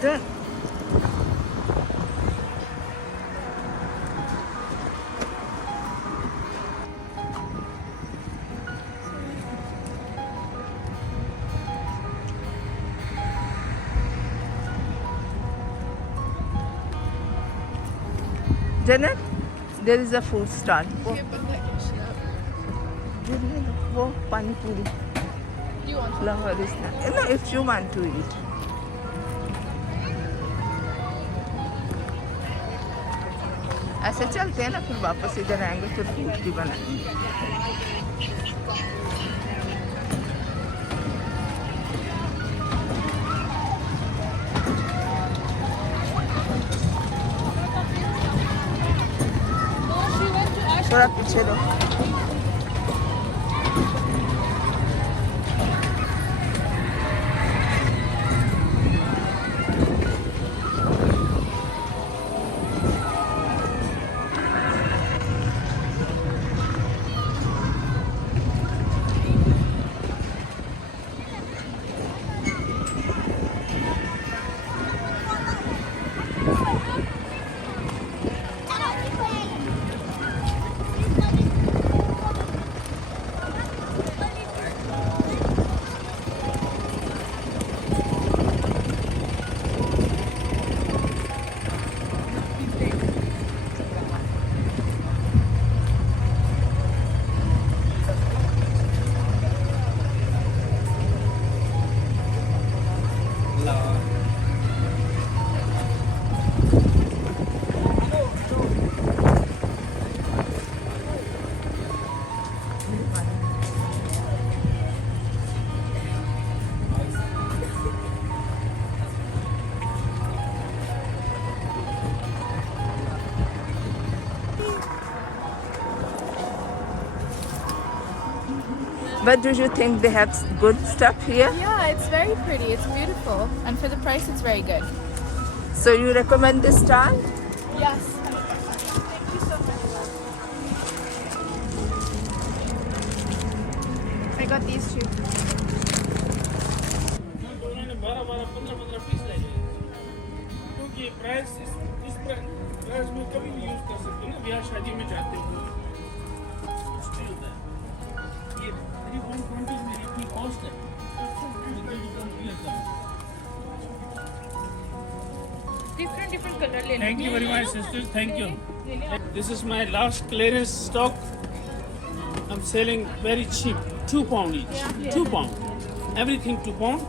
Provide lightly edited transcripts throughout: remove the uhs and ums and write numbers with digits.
Turn. Janet, there is a food stall. वो वो पानी पूरी. Do you want to? Lahore is not. No, if you want to eat. ऐसे चलते हैं ना, फिर वापस इधर आएंगे, फिर फूड भी बनाएंगे. No, she went to Ash. थोड़ा पीछे दो. But do you think they have good stuff here? Yeah, it's very pretty. It's beautiful, and for the price, it's very good. So you recommend this stall? Yes. I got these two. उन्होंने 12-15 piece ले लिए क्योंकि price इस price में कभी भी use कर सकते हो ना, ब्याह शादी में जाते हो कुछ नहीं होता है. ये 120 में इतनी कॉस्ट है. Different color ले Thank you very much, sisters. Thank you. This is my last clearance stock. I'm selling very cheap, £2 each. £2. Everything £2.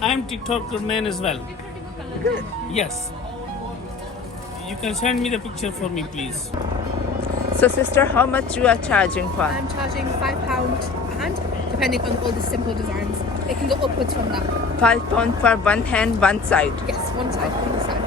I'm TikToker man as well. Good. Yes. You can send me the picture for me, please. So sister, how much you are charging for? I'm charging £5 a hand, depending on all the simple designs. It can go upwards from that. £5 for one hand, one side. Yes, one side, one side.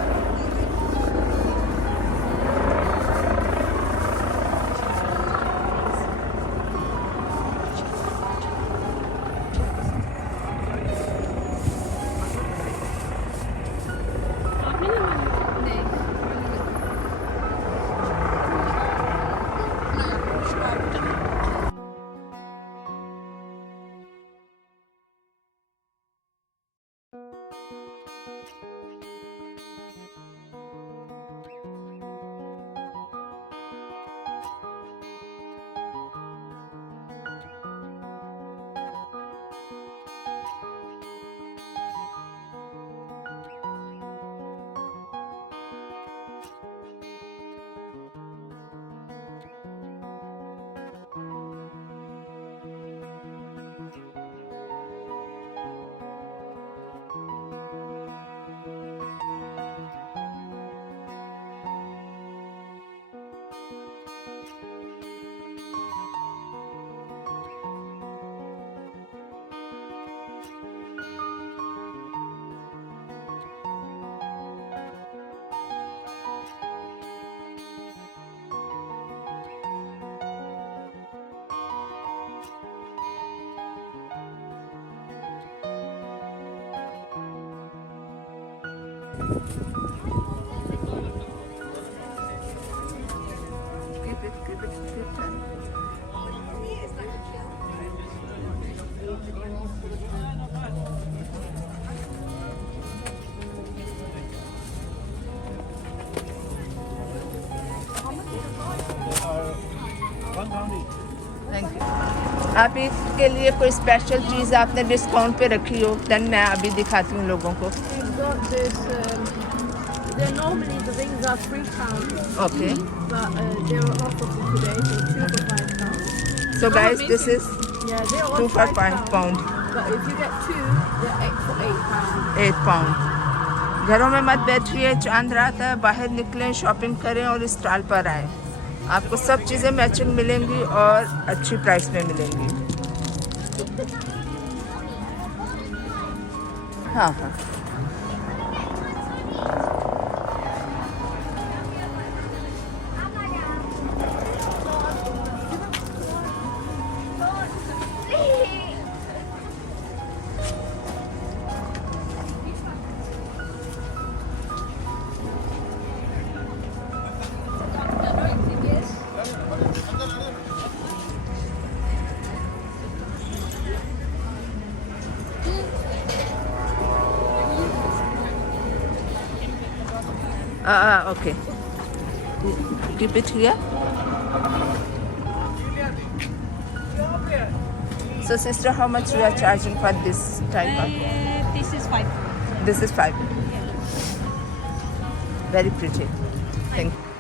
Keep it tight. Thank you. आप इसके लिए कोई special चीज़ आपने discount पे रखी हो, then मैं अभी दिखाती हूँ लोगों को। We've got this. They're normally the rings are £3, okay, but they're on offer for today, so 2 for £5. So guys this is Yeah, they're 2 on for £5. £5, But if you get 2, they're 8 for £8. 8 pound. घरों में मत बैठिए, चांद रात है, बाहर निकलें, shopping करें और इस स्टॉल पर आएँ। आपको सब चीज़ें मैचिंग मिलेंगी और अच्छी प्राइस में मिलेंगी। हाँ हाँ, okay. Keep it here. So sister, how much you are charging for this type of? This is 5. This is 5. Very pretty. Thank you.